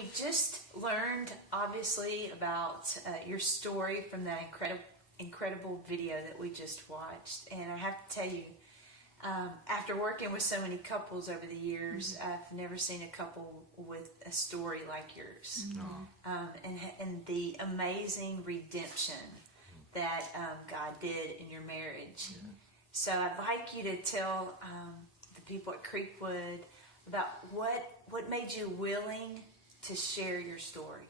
we just learned, obviously, about your story from that incredible video that we just watched. And I have to tell you, after working with so many couples over the years, I've never seen a couple with a story like yours. And the amazing redemption that God did in your marriage. So I'd like you to tell the people at Creekwood about what made you willing to share your story.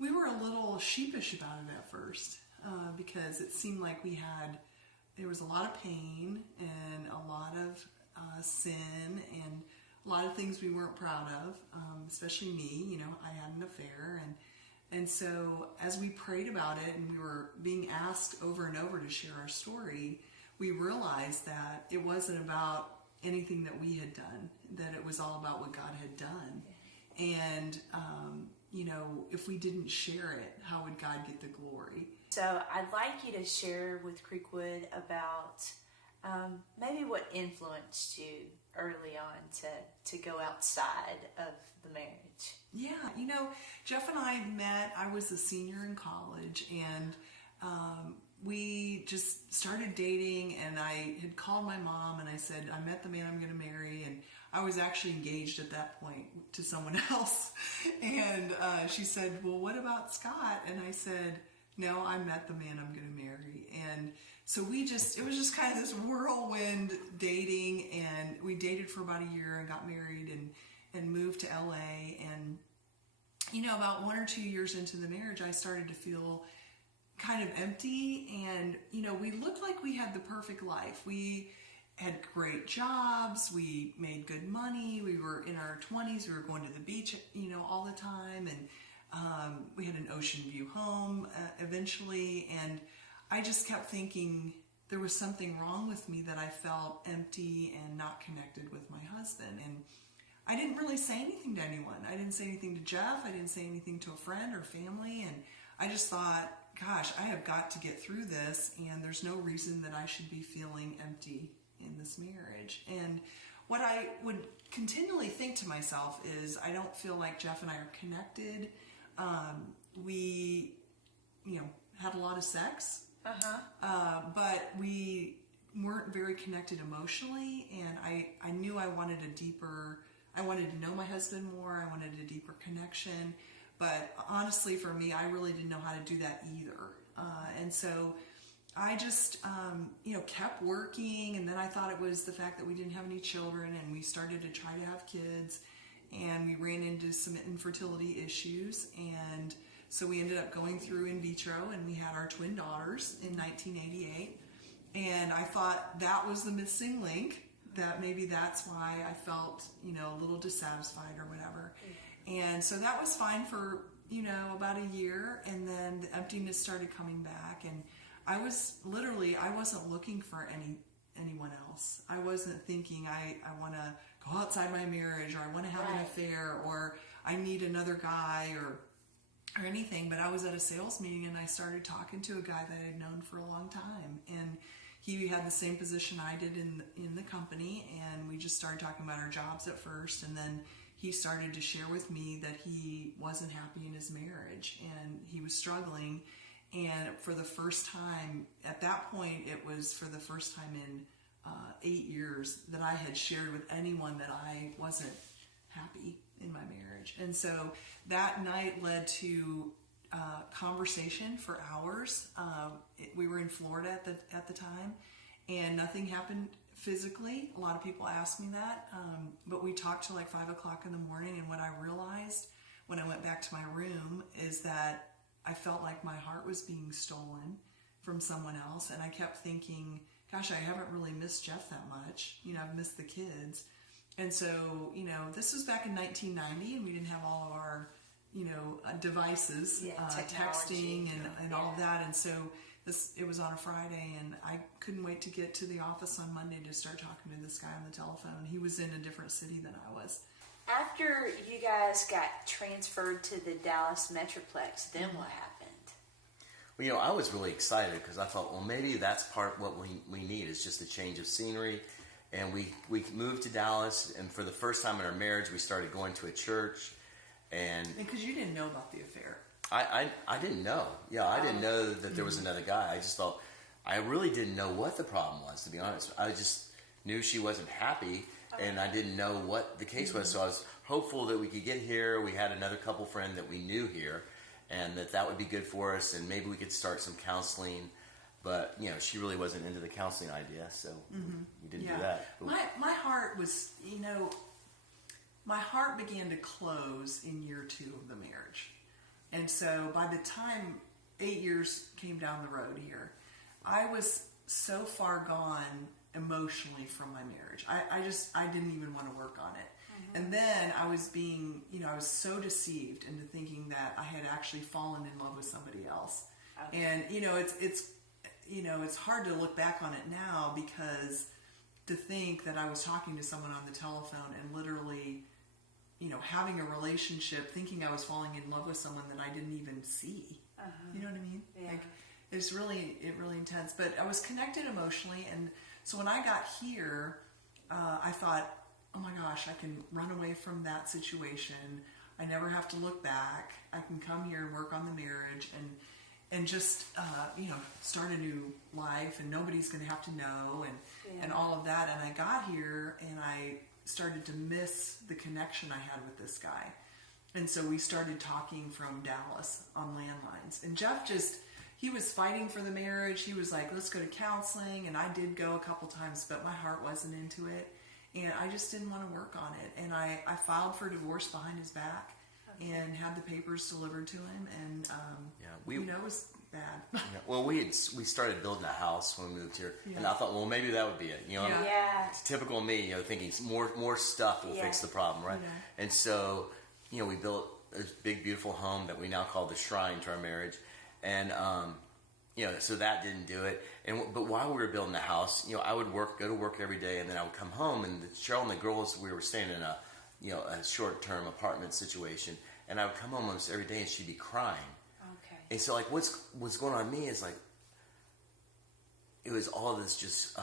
We were a little sheepish about it at first because it seemed like there was a lot of pain and a lot of sin and a lot of things we weren't proud of, especially me. You know, I had an affair, and so as we prayed about it and we were being asked over and over to share our story, we realized that it wasn't about anything that we had done, that it was all about what God had done. And, you know, if we didn't share it, how would God get the glory? So I'd like you to share with Creekwood about maybe what influenced you early on to go outside of the marriage. Yeah, you know, Jeff and I met, I was a senior in college, and we just started dating, and I had called my mom and I said, I met the man I'm going to marry, and I was actually engaged at that point to someone else. And she said, well, what about Scott? And I said, no, I met the man I'm going to marry. And so it was just kind of this whirlwind dating, and we dated for about a year and got married and moved to LA. And, you know, about 1 or 2 years into the marriage, I started to feel kind of empty. And, you know, we looked like we had the perfect life. We had great jobs. We made good money. We were in our 20s. We were going to the beach, you know, all the time. And we had an ocean view home eventually. And I just kept thinking there was something wrong with me, that I felt empty and not connected with my husband. And I didn't really say anything to anyone. I didn't say anything to Jeff. I didn't say anything to a friend or family. And I just thought, gosh, I have got to get through this, and there's no reason that I should be feeling empty in this marriage. And what I would continually think to myself is, I don't feel like Jeff and I are connected. We, you know, had a lot of sex, but we weren't very connected emotionally, and I knew I wanted to know my husband more. I wanted a deeper connection. But honestly, for me, I really didn't know how to do that either. And so I just, you know, kept working. And then I thought it was the fact that we didn't have any children, and we started to try to have kids. And we ran into some infertility issues. And so we ended up going through in vitro, and we had our twin daughters in 1988. And I thought that was the missing link, that maybe that's why I felt, you know, a little dissatisfied or whatever. And so that was fine for, you know, about a year, and then the emptiness started coming back, and I wasn't looking for anyone else. I wasn't thinking I want to go outside my marriage, or I want to have an affair, or I need another guy or anything. But I was at a sales meeting, and I started talking to a guy that I had known for a long time, and he had the same position I did in the company, and we just started talking about our jobs at first, and then he started to share with me that he wasn't happy in his marriage, and he was struggling. And for the first time, at that point, it was for the first time in 8 years that I had shared with anyone that I wasn't happy in my marriage. And so that night led to conversation for hours. We were in Florida at the time, and nothing happened physically. A lot of people ask me that, but we talked till like 5 o'clock in the morning. And what I realized when I went back to my room is that I felt like my heart was being stolen from someone else. And I kept thinking, gosh, I haven't really missed Jeff that much. You know, I've missed the kids. And so, you know, this was back in 1990, and we didn't have all of our, you know, devices, texting and all of that. And so it was on a Friday, and I couldn't wait to get to the office on Monday to start talking to this guy on the telephone. He was in a different city than I was. After you guys got transferred to the Dallas Metroplex, then what happened? Well, you know, I was really excited because I thought, well, maybe that's part of what we need is just a change of scenery. And we moved to Dallas, and for the first time in our marriage, we started going to a church. And because you didn't know about the affair. I didn't know. Yeah, I didn't know that there was another guy. I just thought, I really didn't know what the problem was, to be honest. I just knew she wasn't happy, and I didn't know what the case was. So I was hopeful that we could get here. We had another couple friend that we knew here, and that would be good for us, and maybe we could start some counseling. But, she really wasn't into the counseling idea, so we didn't do that. My heart was, my heart began to close in year 2 of the marriage. And so by the time 8 years came down the road here, I was so far gone emotionally from my marriage. I didn't even want to work on it. And then I was being, I was so deceived into thinking that I had actually fallen in love with somebody else. Okay. And, it's hard to look back on it now, because to think that I was talking to someone on the telephone and literally, having a relationship, thinking I was falling in love with someone that I didn't even see. You know what I mean? Yeah. Like, it's really intense. But I was connected emotionally, and so when I got here, I thought, oh my gosh, I can run away from that situation. I never have to look back. I can come here and work on the marriage and just start a new life, and nobody's going to have to know, and all of that. And I got here, and I started to miss the connection I had with this guy. And so we started talking from Dallas on landlines. And Jeff he was fighting for the marriage. He was like, let's go to counseling. And I did go a couple times, but my heart wasn't into it. And I just didn't want to work on it. And I filed for divorce behind his back and had the papers delivered to him. And, it was bad. Well, we started building a house when we moved here. And I thought, well, maybe that would be it. It's typical of me, thinking more stuff will fix the problem, right? Yeah. And so, we built a big, beautiful home that we now call the shrine to our marriage. And, so that didn't do it. But while we were building the house, I would go to work every day, and then I would come home, and Cheryl and the girls, we were staying in a short-term apartment situation, and I would come home almost every day, and she'd be crying. Okay. And so, like, what's going on in me is, like, it was all this just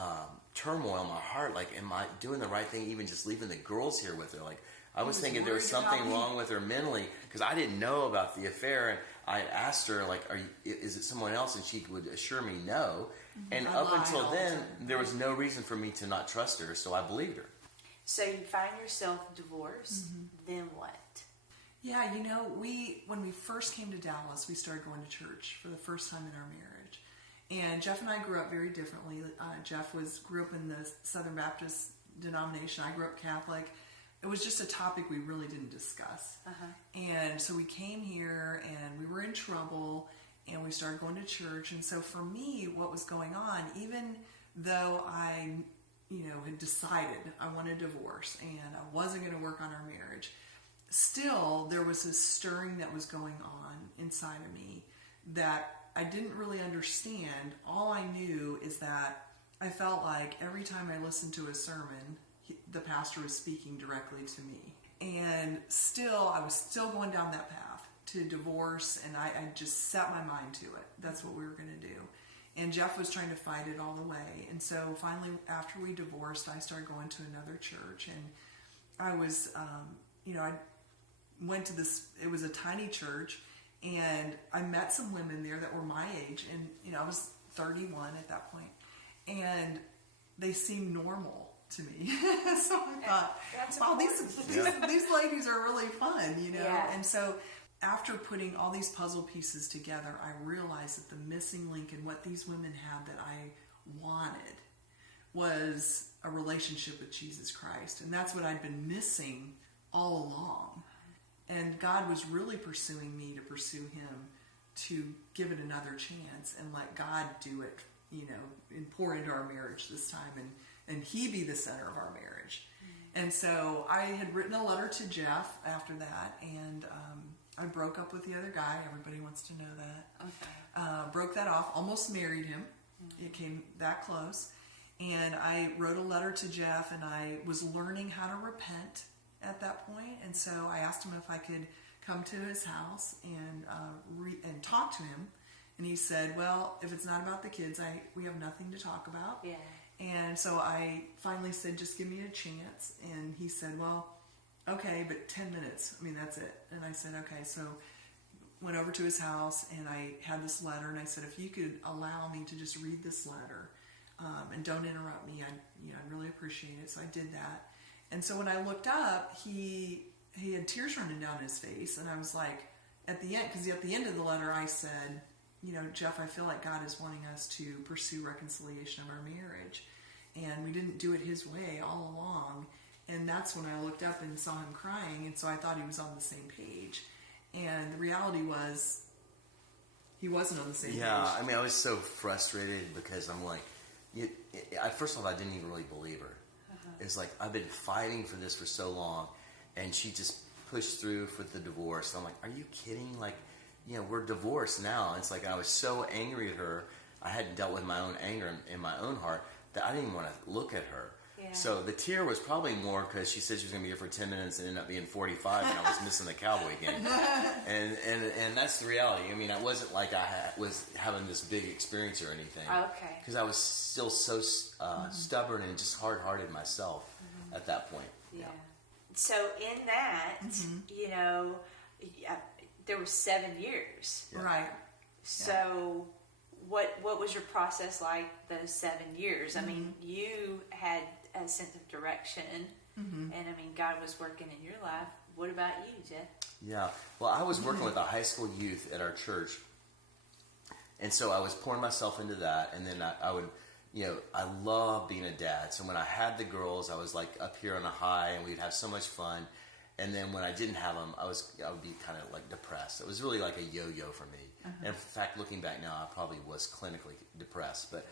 turmoil in my heart. Like, am I doing the right thing, even just leaving the girls here with her? Like, I was thinking there was something wrong with her mentally, because I didn't know about the affair, and I asked her, like, is it someone else? And she would assure me no. And up until then, there was no reason for me to not trust her, so I believed her. So you find yourself divorced, then what? Yeah, when we first came to Dallas, we started going to church for the first time in our marriage. And Jeff and I grew up very differently. Jeff grew up in the Southern Baptist denomination. I grew up Catholic. It was just a topic we really didn't discuss. And so we came here, and we were in trouble, and we started going to church. And so for me, what was going on, even though I, had decided I wanted a divorce and I wasn't going to work on our marriage, still there was this stirring that was going on inside of me that I didn't really understand. All I knew is that I felt like every time I listened to a sermon, the pastor was speaking directly to me. And I was still going down that path to divorce, and I just set my mind to it. That's what we were going to do. And Jeff was trying to fight it all the way. And so finally, after we divorced, I started going to another church. And I was, I went to it was a tiny church, and I met some women there that were my age. And, I was 31 at that point. And they seemed normal to me. So I thought, wow, these ladies are really fun, Yeah. And so after putting all these puzzle pieces together, I realized that the missing link in what these women had that I wanted was a relationship with Jesus Christ. And that's what I'd been missing all along. And God was really pursuing me to pursue him, to give it another chance and let God do it, and pour into our marriage this time, and he be the center of our marriage. And so I had written a letter to Jeff after that, and I broke up with the other guy. Everybody wants to know that. Okay. Broke that off, almost married him. It came that close. And I wrote a letter to Jeff, and I was learning how to repent at that point. And so I asked him if I could come to his house and talk to him. And he said, well, if it's not about the kids, we have nothing to talk about. Yeah. And so I finally said, just give me a chance. And he said, well, okay, but 10 minutes. I mean, that's it. And I said, okay. So went over to his house, and I had this letter, and I said, if you could allow me to just read this letter, and don't interrupt me, I'd really appreciate it. So I did that. And so when I looked up, he had tears running down his face, and I was like, at the end, because at the end of the letter I said, Jeff, I feel like God is wanting us to pursue reconciliation of our marriage, and we didn't do it his way all along. And that's when I looked up and saw him crying, and so I thought he was on the same page. And the reality was, he wasn't on the same page. Yeah, I mean, I was so frustrated because I'm like, first of all, I didn't even really believe her. It's like, I've been fighting for this for so long, and she just pushed through with the divorce. I'm like, are you kidding? Like, we're divorced now. It's like I was so angry at her. I hadn't dealt with my own anger in my own heart that I didn't even want to look at her. Yeah. So the tear was probably more because she said she was going to be here for 10 minutes and ended up being 45, and I was missing the cowboy game. and that's the reality. I mean, it wasn't like I was having this big experience or anything. Okay. Because I was still so stubborn and just hard-hearted myself at that point. Yeah. So in that, there were 7 years. Yeah. Right. So what was your process like those 7 years? I mean, you had a sense of direction, and I mean, God was working in your life. What about you, Jeff? Yeah. Well, I was working with the high school youth at our church, and so I was pouring myself into that, and then I would, I love being a dad. So when I had the girls, I was like up here on a high, and we'd have so much fun. And then when I didn't have them, I would be kind of like depressed. It was really like a yo-yo for me. And in fact, looking back now, I probably was clinically depressed. But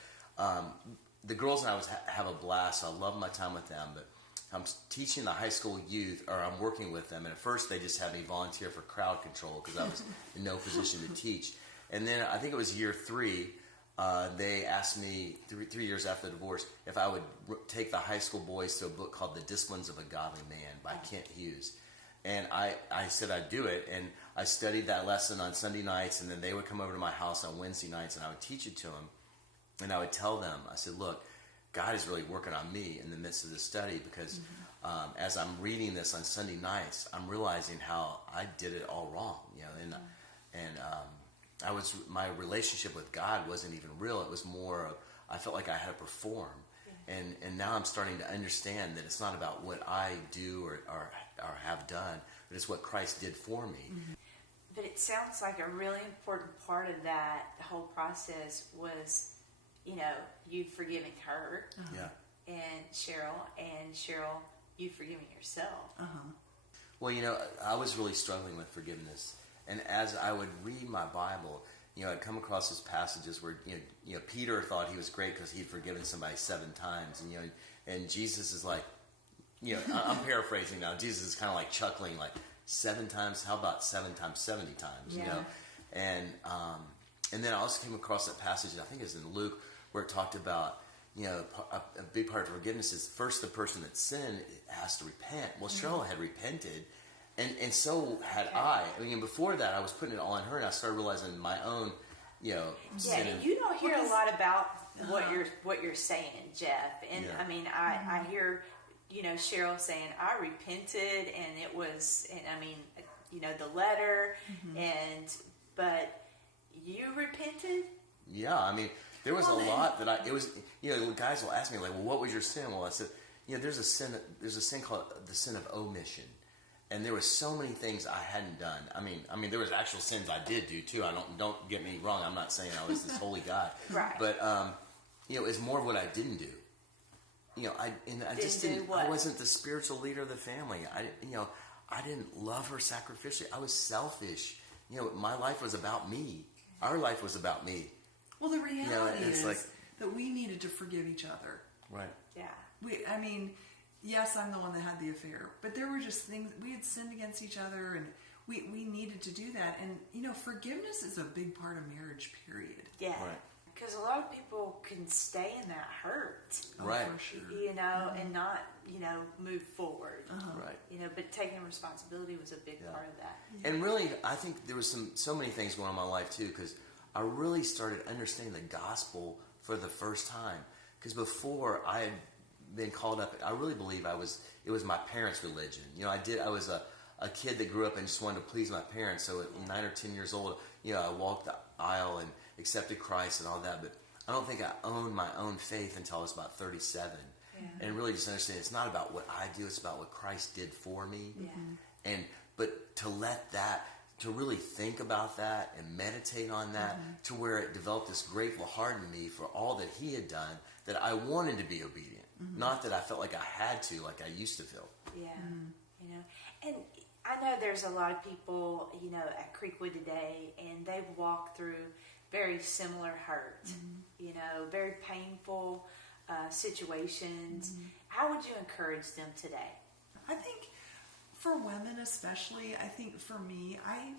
the girls and I have a blast. So I love my time with them. But I'm teaching the high school youth, or I'm working with them. And at first, they just had me volunteer for crowd control because I was in no position to teach. And then I think it was year 3. They asked me 3 years after the divorce if I would take the high school boys to a book called The Disciplines of a Godly Man by Kent Hughes. And I said I'd do it, and I studied that lesson on Sunday nights, and then they would come over to my house on Wednesday nights, and I would teach it to them. And I would tell them, I said, look, God is really working on me in the midst of this study because as I'm reading this on Sunday nights, I'm realizing how I did it all wrong, my relationship with God wasn't even real. It was more of, I felt like I had to perform. And now I'm starting to understand that it's not about what I do or have done, but it's what Christ did for me. But it sounds like a really important part of that whole process was, you forgiving her, and Cheryl, you forgiving yourself. Well, I was really struggling with forgiveness. And as I would read my Bible, I'd come across these passages where, Peter thought he was great because he'd forgiven somebody 7 times. And Jesus is like, I'm paraphrasing now. Jesus is kind of like chuckling, like 7 times. How about 7 times 70 times? And then I also came across that passage. I think it's in Luke where it talked about, a big part of forgiveness is first the person that sinned has to repent. Well, Cheryl had repented. And so had I. I mean, before that, I was putting it all on her, and I started realizing my own, sin. And you don't hear a lot about what you're saying, Jeff. And I mean, I hear, Cheryl saying, I repented, and it was, and I mean, the letter, but you repented? Yeah, I mean, there was a lot that it was, guys will ask me, like, well, what was your sin? Well, I said, there's a sin called the sin of omission. And there were so many things I hadn't done. I mean, there was actual sins I did do too. Don't get me wrong. I'm not saying I was this holy guy. Right. But it's more of what I didn't do. I just didn't. I wasn't the spiritual leader of the family. I didn't love her sacrificially. I was selfish. My life was about me. Our life was about me. Well, the reality is that we needed to forgive each other. Right. Yeah. Yes, I'm the one that had the affair, but there were just things, we had sinned against each other, and we needed to do that. And, forgiveness is a big part of marriage, period. Yeah. Right. Because a lot of people can stay in that hurt. Right. For sure. And not, move forward. Right. But taking responsibility was a big part of that. Yeah. And really, I think there was so many things going on in my life, too, because I really started understanding the gospel for the first time. Because before, I had been called up. I really believe it was my parents' religion. I was a kid that grew up and just wanted to please my parents. So at 9 or 10 years old, I walked the aisle and accepted Christ and all that. But I don't think I owned my own faith until I was about 37. Yeah. And really just understand it's not about what I do, it's about what Christ did for me. Yeah. But to really think about that and meditate on that, to where it developed this grateful heart in me for all that he had done, that I wanted to be obedient. Not that I felt like I had to, like I used to feel. Yeah. And I know there's a lot of people, at Creekwood today, and they've walked through very similar hurt, very painful situations. How would you encourage them today? I think for women especially, I think for me,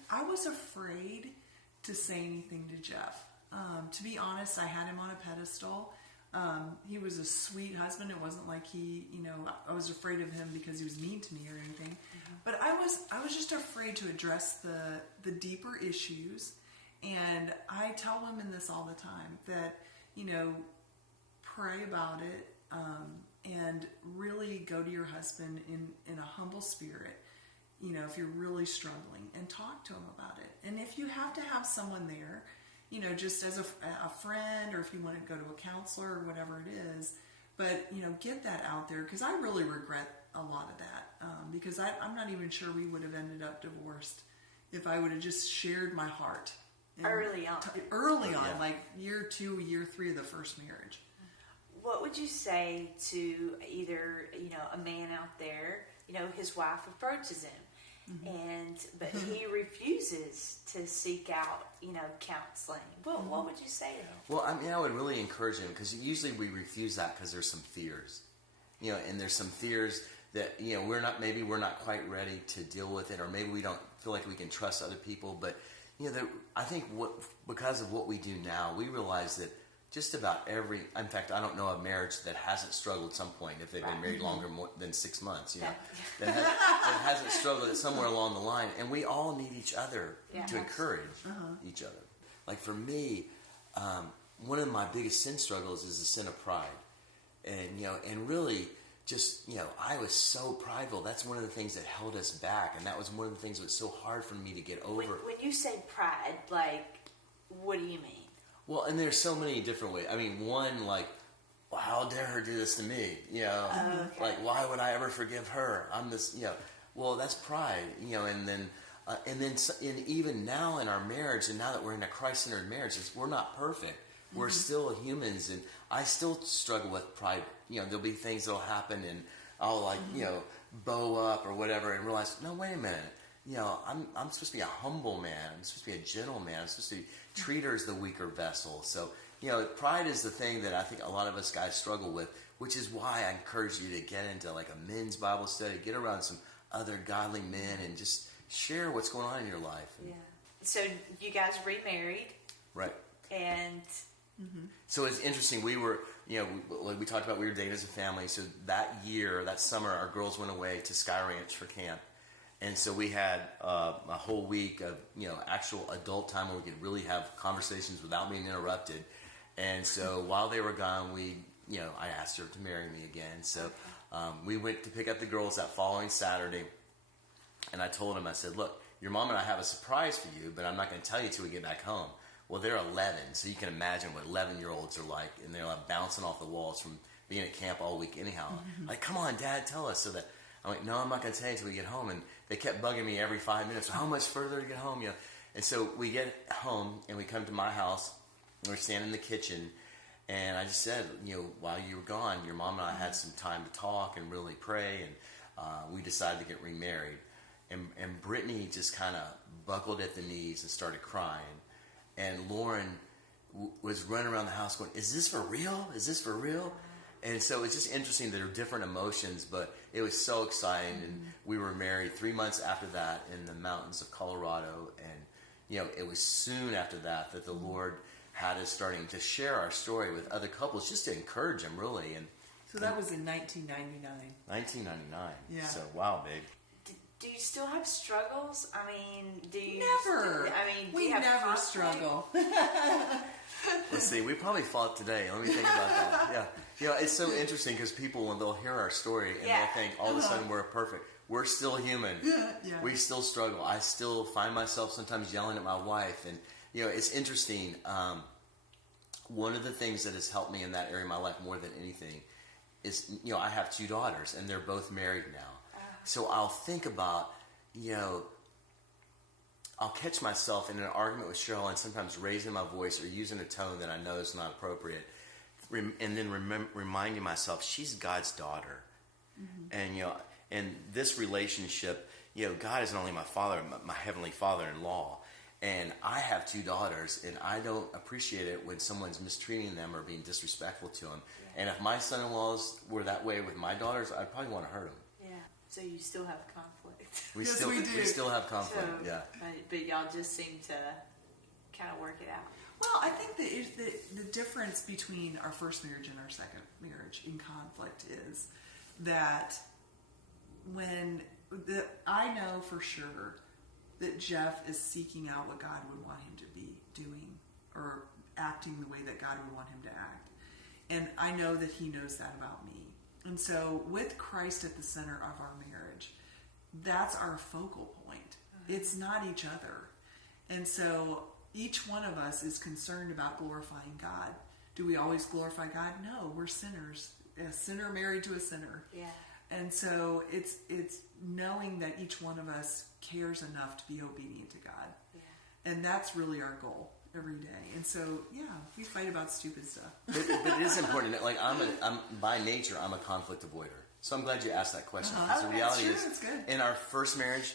I was afraid to say anything to Jeff. To be honest, I had him on a pedestal. He was a sweet husband. It wasn't like I was afraid of him because he was mean to me or anything. But I was just afraid to address the deeper issues. And I tell women this all the time, that, pray about it, and really go to your husband in a humble spirit, if you're really struggling, and talk to him about it. And if you have to have someone there, just as a friend, or if you want to go to a counselor or whatever it is, but, get that out there, because I really regret a lot of that, because I'm not even sure we would have ended up divorced if I would have just shared my heart. Early on. Yeah. Like year 2, year 3 of the first marriage. What would you say to either, a man out there, his wife approaches him, but he refuses to seek out, counseling. What would you say to him? Well, I would really encourage him, because usually we refuse that because there's some fears, and there's some fears that, we're not quite ready to deal with it, or maybe we don't feel like we can trust other people. But, I think because of what we do now, we realize that just about in fact, I don't know a marriage that hasn't struggled at some point, if they've been married longer than 6 months, that hasn't struggled at somewhere along the line. And we all need each other to encourage each other. Like for me, one of my biggest sin struggles is the sin of pride. And really just, I was so prideful. That's one of the things that held us back. And that was one of the things that was so hard for me to get over. When you say pride, like, what do you mean? Well, and there's so many different ways. I mean, one, like, well, how dare her do this to me? Like, why would I ever forgive her? I'm this, well, that's pride, and then even now in our marriage, and now that we're in a Christ-centered marriage, we're not perfect. We're still humans, and I still struggle with pride. There'll be things that'll happen, and I'll bow up or whatever, and realize, no, wait a minute. I'm supposed to be a humble man. I'm supposed to be a gentle man. I'm supposed to treat her as the weaker vessel. So, pride is the thing that I think a lot of us guys struggle with, which is why I encourage you to get into like a men's Bible study, get around some other godly men, and just share what's going on in your life. Yeah. So you guys remarried. Right. And... So it's interesting. We were, we talked about we were dating as a family. So that summer, our girls went away to Sky Ranch for camp. And so we had a whole week of, actual adult time where we could really have conversations without being interrupted. And so while they were gone, I asked her to marry me again. So we went to pick up the girls that following Saturday. And I told them, I said, look, your mom and I have a surprise for you, but I'm not going to tell you till we get back home. Well, they're 11, so you can imagine what 11-year-olds are like. And they're like bouncing off the walls from being at camp all week anyhow. Like, come on, Dad, tell us. So that I'm like, no, I'm not going to tell you until we get home. And they kept bugging me every 5 minutes. How much further to get home? And so we get home and we come to my house. And we're standing in the kitchen, and I just said, while you were gone, your mom and I had some time to talk and really pray, and we decided to get remarried. And Brittany just kind of buckled at the knees and started crying. And Lauren was running around the house going, is this for real? Is this for real? And so it's just interesting. There are different emotions, but it was so exciting. And we were married 3 months after that in the mountains of Colorado. And, it was soon after that the Lord had us starting to share our story with other couples just to encourage them, really. And so that was in 1999. 1999. Yeah. So, wow, babe. Do you still have struggles? I mean, do you... Never. We never struggle. Let's see. We probably fought today. Let me think about that. Yeah. You know, it's so interesting because people, when they'll hear our story and they'll think all of a sudden we're perfect. We're still human. Yeah. We still struggle. I still find myself sometimes yelling at my wife. And, you know, it's interesting. One of the things that has helped me in that area of my life more than anything is, you know, I have 2 daughters and they're both married now. So I'll think about, you know, I'll catch myself in an argument with Cheryl and sometimes raising my voice or using a tone that I know is not appropriate. And then reminding myself, she's God's daughter. And, you know, in this relationship, you know, God isn't only my father, my heavenly father-in-law. And I have 2 daughters, and I don't appreciate it when someone's mistreating them or being disrespectful to them. Yeah. And if my son-in-laws were that way with my daughters, I'd probably want to hurt them. Yeah. So you still have conflict. We still have conflict. So, yeah. But y'all just seem to kind of work it out. Well, I think the difference between our first marriage and our second marriage in conflict is that I know for sure that Jeff is seeking out what God would want him to be doing or acting the way that God would want him to act. And I know that he knows that about me. And so with Christ at the center of our marriage, that's our focal point. It's not each other. And so each one of us is concerned about glorifying God. Do we always glorify God? No, we're sinners. A sinner married to a sinner. Yeah. And so it's knowing that each one of us cares enough to be obedient to God. Yeah. And that's really our goal every day. And so, yeah, we fight about stupid stuff. But it is important. Like I'm by nature, I'm a conflict avoider. So I'm glad you asked that question. Because the reality is, in our first marriage,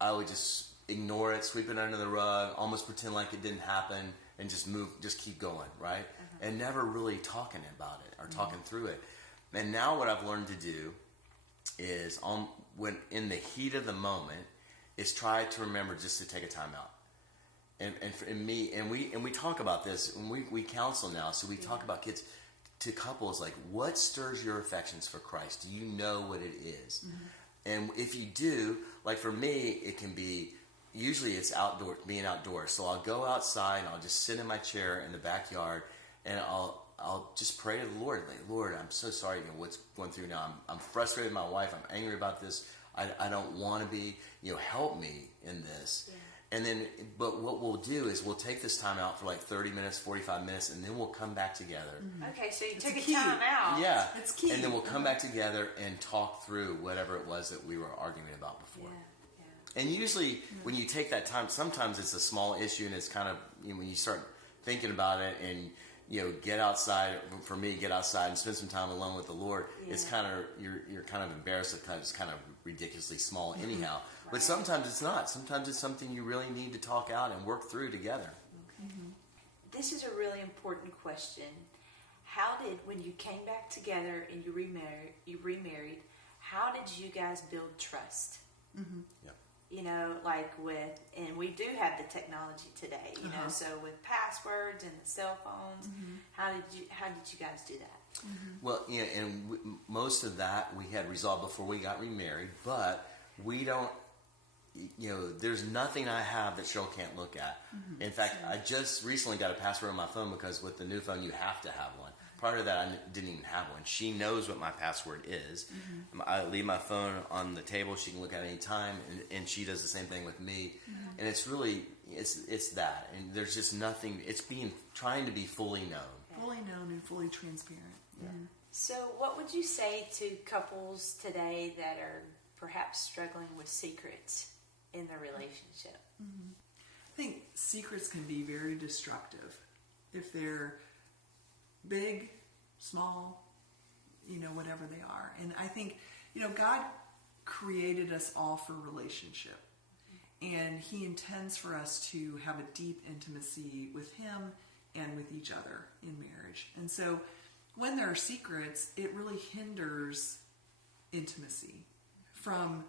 I would just ignore it, sweep it under the rug, almost pretend like it didn't happen, and just keep going, right? And never really talking about it or talking through it. And now what I've learned to do is, when in the heat of the moment, is try to remember just to take a time out. And we talk about this, and we counsel now, so we talk about kids to couples, like, what stirs your affections for Christ? Do you know what it is? And if you do, like for me, it can be, usually it's being outdoors. So I'll go outside and I'll just sit in my chair in the backyard, and I'll just pray to the Lord. Like, Lord, I'm so sorry, you know, what's going through now. I'm frustrated with my wife. I'm angry about this. I don't want to be, you know, help me in this. Yeah. And then, but what we'll do is we'll take this time out for like 30 minutes, 45 minutes, and then we'll come back together. Okay, so you took a time out. Yeah. It's key. And then we'll come back together and talk through whatever it was that we were arguing about before. Yeah. And usually when you take that time, sometimes it's a small issue, and it's kind of, you know, when you start thinking about it and, you know, get outside, for me, get outside and spend some time alone with the Lord, it's kind of, you're kind of embarrassed because it's kind of ridiculously small anyhow. But sometimes it's not. Sometimes it's something you really need to talk out and work through together. Okay. This is a really important question. When you came back together and you remarried, how did you guys build trust? Yeah. You know, like and we do have the technology today, you know, so with passwords and the cell phones, how did you guys do that? Well, yeah, and most of that we had resolved before we got remarried, but we don't, you know, there's nothing I have that Cheryl can't look at. In fact, I just recently got a password on my phone, because with the new phone you have to have one. Prior to that, I didn't even have one. She knows what my password is. I leave my phone on the table. She can look at it any time, and she does the same thing with me. And it's really, it's that. And there's just nothing, it's trying to be fully known. Fully known and fully transparent. Yeah. So what would you say to couples today that are perhaps struggling with secrets in their relationship? I think secrets can be very destructive if they're big, small, you know, whatever they are. And I think, you know, God created us all for relationship. And He intends for us to have a deep intimacy with Him and with each other in marriage. And so when there are secrets, it really hinders intimacy from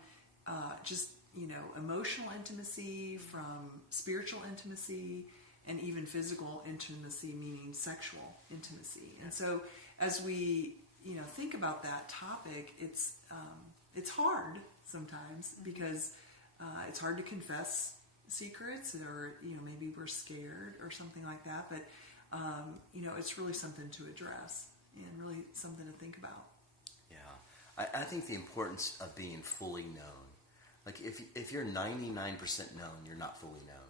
just, you know, emotional intimacy, from spiritual intimacy, and even physical intimacy, meaning sexual intimacy. And so as we, you know, think about that topic, it's hard sometimes, because it's hard to confess secrets, or, you know, maybe we're scared or something like that. But it's really something to address and really something to think about. Yeah. I think the importance of being fully known. Like if you're 99% known, you're not fully known.